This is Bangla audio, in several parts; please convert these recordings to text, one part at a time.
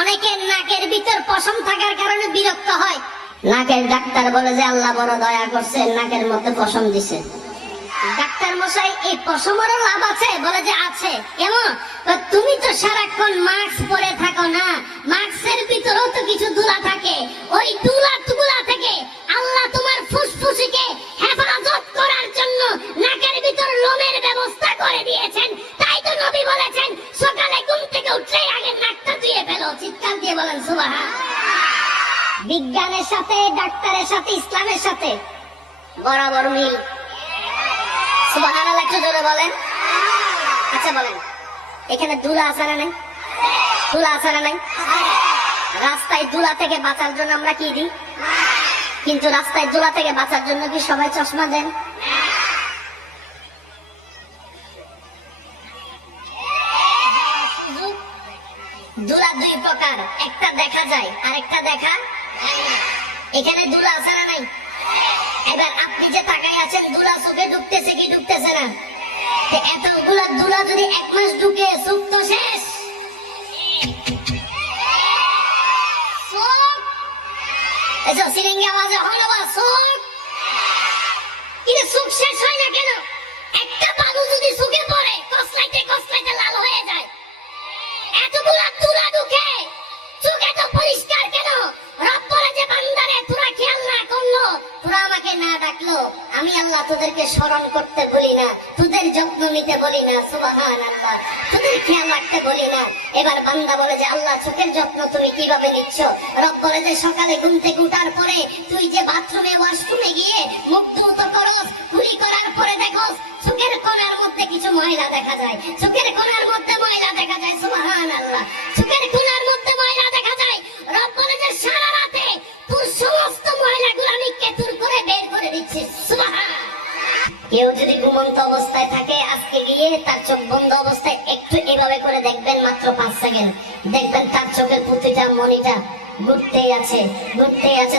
অনেকের নাকের ভিতর পশম থাকার কারণে বিরক্ত হয়। নাকের ডাক্তার বলে যে আল্লাহ বড় দয়া করছে, নাকের মধ্যে পশম দিছে। ডাক্তার মশাই এই পশমেরও লাভ আছে? বলে যে আছে। কেমন? তুমি তো সারাক্ষণ মাস্ক পরে থাকো না, মাস্কের ভিতরেও তো কিছু ধুলা থাকে, ওই ধুলা থেকে আল্লাহ তোমার ফুসফুসকে হেফাজত করার জন্য নাকের ভিতর লোমের ব্যবস্থা করে দিয়েছেন। তাই তো নবী বলেছেন সকালে ঘুম থেকে উঠলেই আগে নাকটা ধুয়ে ফেলো। চিৎকার দিয়ে বলেন সুবহান। বিজ্ঞানের সাথে, ডাক্তারের সাথে, ইসলামের সাথে বরাবর মিল। সুবহানাল্লাহ একটু জোরে বলেন। আচ্ছা বলেন, এখানে ধুলা আছে না নাই? ধুলা আছে না নাই? রাস্তায় ধুলা থেকে বাঁচার জন্য আমরা কি দিই? কিন্তু রাস্তায় ধুলা থেকে বাঁচার জন্য কি সবাই চশমা দেন? ধুলা দুই প্রকার, একটা দেখা যায় আর একটা দেখা। এখানে ধুলা আছে না নাই? এবার আপনি যে তাকায় আছেন, ধুলা চোখে ঢুকতেছে কি ঢুকতেছে না? এতগুলা ধুলা যদি এক মাস ঢুকে, চোখ তো শেষ। সিরিঙ্গি আওয়াজে হয় না চোখ? কিন্তু চোখ শেষ হয় না কেন? একটা বালু যদি চোখে পড়ে, কসলাইতে লাল হয়ে যায়। এতগুলা ধুলা ঢুকে, চোখ এত পরিষ্কার কেন? রব বলে যে বান্দারে তোরা খেয়াল না করলো, তোরা আমাকে না ডাকলো, আমি আল্লাহ তোদেরকে স্মরণ করতে বলি না, তোদের যত্ন নিতে বলি না। সুবহানাল্লাহ, তোদের খেয়াল রাখতে বলি না। এবার বান্দা বলে যে আল্লাহ চোখের যত্ন তুমি কিভাবে নিচ্ছ? রব বলে যে সকালে ঘুম থেকে উঠার পরে তুই যে বাথরুমে ওয়াশরুমে গিয়ে মুখ ধুতে করস, কুলি করার পরে দেখোস চোখের কোণার মধ্যে কিছু ময়লা দেখা যায়, চোখের কোণার মধ্যে ময়লা দেখা যায়। সুবহানাল্লাহ, চোখের কোণার মধ্যে ময়লা দেখা যায়। রব বলে যে সারা রাতে তোর সমস্ত ময়লাগুলো আমি কেতুর করে বের করে দিচ্ছি। সুবহান। কেউ যদি ঘুমন্ত অবস্থায় থাকে, আজকে গিয়ে তার চোখ বন্ধ অবস্থায় একটু এভাবে করে দেখবেন, মাত্র 5 সেকেন্ড দেখবেন তার চোখের প্রতিটা মণিটা ঘুরতেই আছে।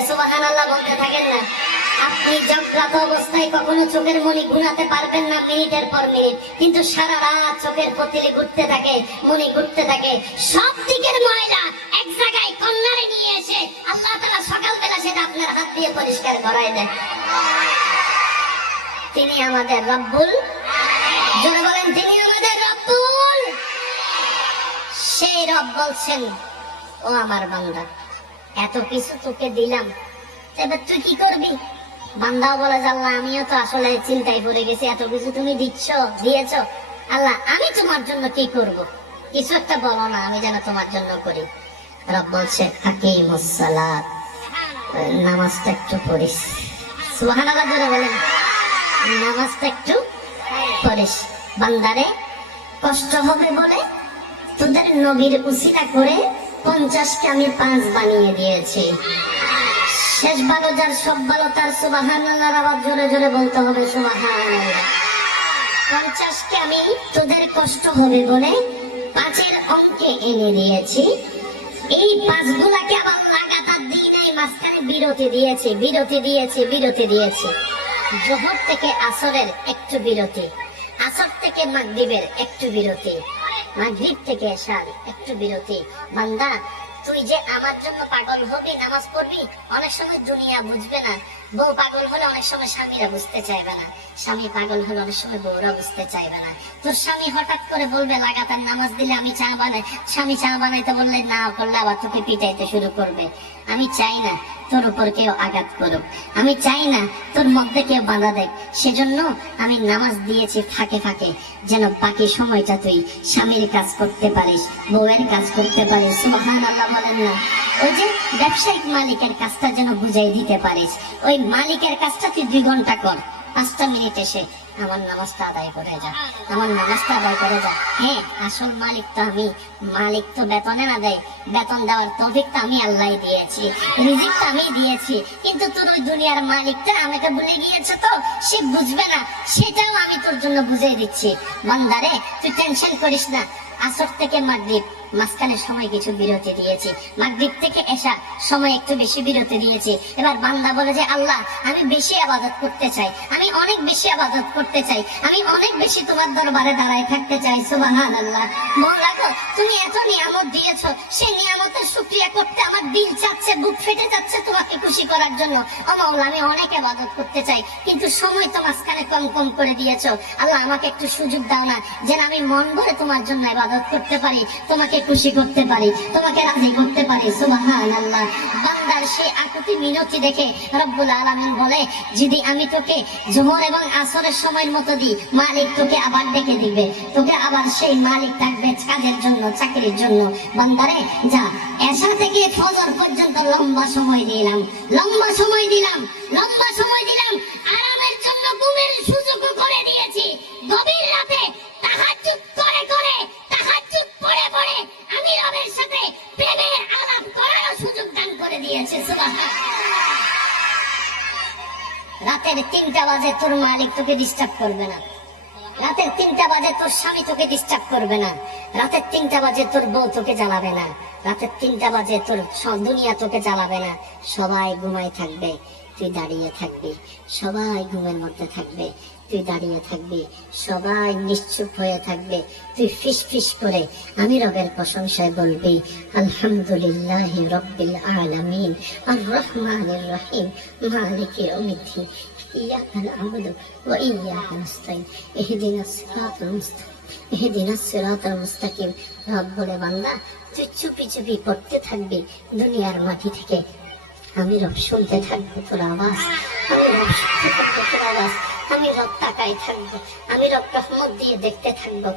সুবহানাল্লাহ বলতে থাকেন না। আপনি জাগ্রত অবস্থায় কখনো চোখের মণি ঘুরাতে পারবেন না মিনিটের পর মিনিট, কিন্তু সারা রাত চোখের পতিলে ঘুরতে থাকে, মণি ঘুরতে থাকে। সব দিকের ময়লা এক জায়গায় কর্নারে নিয়ে এসে আল্লাহ তাআলা সকালবেলা সেটা আপনার হাত দিয়ে পরিষ্কার করায় দেন। তিনি আমাদের রব্বুল, জোরে বলেন তিনি আমাদের রব্বুল। সেই রব বলছেন, ও আমার বান্দা, এত কিছু তোকে দিলাম, এবার তুই কি করবি? বান্দাও বলে যে আল্লাহ আমিও তো আসলে চিন্তায় পড়ে গেছি, এত কিছু তুমি দিয়েছ আল্লাহ, আমি তোমার জন্য কি করব? কিছু একটা বলো না, আমি যেন তোমার জন্য করি। রব বলছে আকিমুস সালাত, নামাজটা একটু পড়িস। সুবহানাল্লাহ জোরে বলেন, নামাজটা একটু পড়িস। বান্দারে কষ্ট হবে বলে তোদের নবীর উসিলা করে 50কে আমি 5 বানিয়ে দিয়েছি। শেষ ভালো যার, সব ভালো তার। সুবহানাল্লাহর আওয়াজ জোরে জোরে বলতে হবে সুবহানাল্লাহ। 50কে আমি তোদের কষ্ট হবে বলে 5-এর অঙ্কে এনে দিয়েছি। এই 5 গুলাকে আবার লাগাতার দিই নাই, মাঝখানে বিরতি দিয়েছি। জোহর থেকে আসরের একটু বিরতি, আসর থেকে মাগরিবের একটু বিরতি, মাগরিব থেকে এশার একটু বিরতি। বান্দা তুই যে আমার জন্য পাগল হবি, নামাজ পড়বি, অনেক সময় দুনিয়া বুঝবে না। বউ পাগল হলে অনেক সময় স্বামীরা বুঝতে চাইবে না, স্বামী পাগল হলে অনেক সময় বউরা বুঝতে চাইবে না। তোর স্বামী হঠাৎ করে বলবে লাগাতার নামাজ দিলে আমি চা বানাই, স্বামী চা বানাইতে বললে না করলে আবার তোকে পিটাইতে শুরু করবে। আমি চাই না তোর উপর কেউ আঘাত করুক, আমি চাই না তোর মধ্যে কেউ বাধা দেখ। সেজন্য আমি নামাজ দিয়েছি ফাঁকে ফাঁকে, যেন বাকি সময়টা তুই স্বামীর কাজ করতে পারিস, বউয়ের কাজ করতে পারিস। সুবহানাল্লাহ বলেন না। ওই যে ব্যবসায়িক মালিকের কাজটা যেন বুঝাই দিতে পারিস, ওই মালিকের কাজটা তুই 2 ঘন্টা কর, 5টা মিনিট এসে আমার নামাজটা আদায় করে যা, আমার নামাজটা আদায় করে যা। হ্যাঁ, আসল মালিক তো আমি, মালিক তো বেতনে না দেয়, বেতন দেওয়ার তৌফিক তো আমি আল্লাহ দিয়েছি, রিজিক তো আমি দিয়েছি। কিন্তু তোর ওই দুনিয়ার মালিকটা আমাকে ভুলে গিয়েছে, তো সে বুঝবে না, সেটাও আমি তোর জন্য বুঝিয়ে দিচ্ছি। বান্দারে তুই টেনশন করিস না, আসর থেকে মাগরিব মাঝখানে সময় কিছু বিরতি দিয়েছি, মাগরিব থেকে এশা সময় একটু বেশি বিরতি দিয়েছি। এবার বান্দা বলে যে আল্লাহ আমি বেশি ইবাদত করতে চাই, আমি অনেক বেশি ইবাদত করতে চাই, আমি অনেক বেশি তোমার দরবারে দাঁড়ায় থাকতে চাই। সুবহানাল্লাহ। মওলা গো তুমি এত নিয়ামত দিয়েছো, সেই নিয়ামতের শুকরিয়া করতে আমার দিল চাচ্ছে, বুক ফেটে যাচ্ছে তোমাকে খুশি করার জন্য। ও মাওলা আমি অনেক ইবাদত করতে চাই, কিন্তু সময় তো মাঝখানে কম কম করে দিয়েছো। আল্লাহ আমাকে একটু সুযোগ দাও না, যেন আমি মন ভরে তোমার জন্য ইবাদত করতে পারি, তোমাকে খুশি করতে পারি, তোমাকে রাজি করতে পারি। সুবহানাল্লাহ। বান্দার সেই আকুতি মিনতি দেখে রব্বুল আলামিন বলে যদি আমি তোকে জোহর এবং আসরের সময়ের মতো দিই, মালিক তোকে আবার ডেকে দিবে, তোকে আবার সেই মালিক থাকবে কাজের জন্য, চাকরির জন্য। বান্দারে যা, এশা থেকে ফজর পর্যন্ত লম্বা সময় দিলাম, লম্বা সময় দিলাম, লম্বা সময় দিলাম, আরামের জন্য ঘুমের সুযোগও করে দিয়েছি। গভীর রাতে তাহাজ্জুদ করে করে, তাহাজ্জুদ পড়ে পড়ে আমি রবের সাথে প্রেমের আলাপ করার সুযোগ দান করে দিয়েছে। সুবহানাল্লাহ। রাতের 3টা বাজে তোর মালিক তোকে ডিস্টার্ব করবে না, রাতের 3টা বাজে তোর স্বামী তোকে ডিস্টার্ব করবে না, রাতের 3টা বাজে তোর বউ তোকে জ্বালাবে না, রাতের 3টা বাজে তোর দুনিয়া তোকে জ্বালাবে না। সবাই ঘুমাই থাকবে, তুই দাঁড়িয়ে থাকবি, সবাই ঘুমের মধ্যে থাকবে, তুই দাঁড়িয়ে থাকবি, সবাই নিশ্চুপ হয়ে থাকবে, তুই ফিস ফিস করে আমি রবের প্রশংসায় বলবি আলহামদুলিল্লাহি রাব্বিল আলামিন আর রহমানির রহিম মালিকি ইয়াউমিদ্দিন ইয়াকা না'বুদু ওয়া ইয়াকা নাস্তাইন ইহদিনাস সিরাতাল মুস্তাকিম ইহদিনাস সিরাতাল মুস্তাকিম। রব বলে বান্দা তুই চুপি চুপি পড়তে থাকবি দুনিয়ার মাটি থেকে, আমি রব শুনতে থাকবো তোর আওয়াজ, আমি রব শুনতে থাকবো তোর আওয়াজ, আমি রব তাকাই থাকবো, আমি রব রহমত দিয়ে দেখতে থাকবো।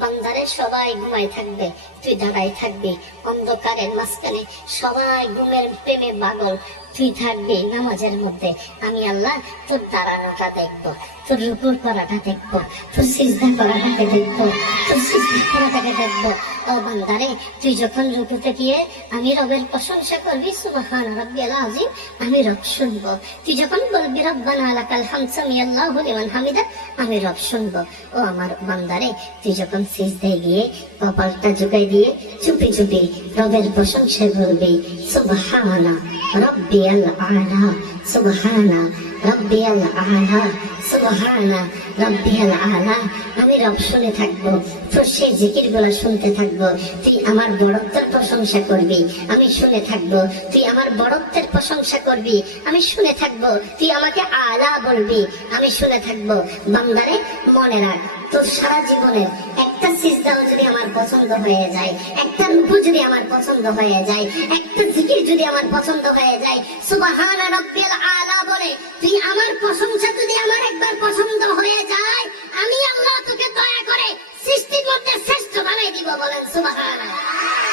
বান্দারে সবাই ঘুমাই থাকবে, তুই দাঁড়াই থাকবি অন্ধকারের মাঝখানে, সবাই ঘুমের প্রেমে পাগল, তুই থাকবি নামাজের মধ্যে। আমি আল্লাহ তোর দাঁড়ানোটা দেখবো, তোর রুকুর করাটা দেখবো, তোর সিজদা করাটাকে দেখবো, তোর সিজদা করাটাকে দেখবো। ও বান্দারে তুই যখন রুকুতে গিয়ে আমি রবের প্রশংসা করবি সুবহান রাব্বিয়াল আযীম, আমি রব শুনবো। তুই যখন বলবি রব্বানা লাকাল হামদ সামিআল্লাহু লিমান হামিদা, আমি রব শুনবো। ও আমার বান্দারে তুই যখন সিজদায় গিয়ে কপালটা ঝুঁকাই দিয়ে চুপি চুপি রবের প্রশংসা করবি সুবহানা রাব্বিয়াল আ'লা, সুবহানা রাব্বিয়াল আ'লা, সুবহানা রাব্বিয়াল আ'লা, আমি রব শুনে থাকবো, তোর সেই জিকিরগুলো শুনতে থাকবো। তুই আমার বড়ত্বের প্রশংসা করবি, আমি শুনে থাকবো, তুই আমার বড়ত্বের প্রশংসা করবি, আমি শুনে থাকবো, তুই আমাকে আলা বলবি, আমি শুনে থাকবো। বান্দারে মনে রাখ তোর সারা জীবনের একটা সিজদাও যদি আমার পছন্দ হয়ে যায়, একটা রুকু যদি আমার পছন্দ হয়ে যায়, একটা জিকির যদি আমার পছন্দ হয়ে যায়, সুবহানা রাব্বিয়াল আ'লা বলে তুই আমার প্রশংসা যদি আমার একবার পছন্দ হয়ে যায়, আমি আল্লাহ তোকে দয়া করে সৃষ্টির মধ্যে শ্রেষ্ঠ বানাই দিব। বলেন সুবহানাল্লাহ।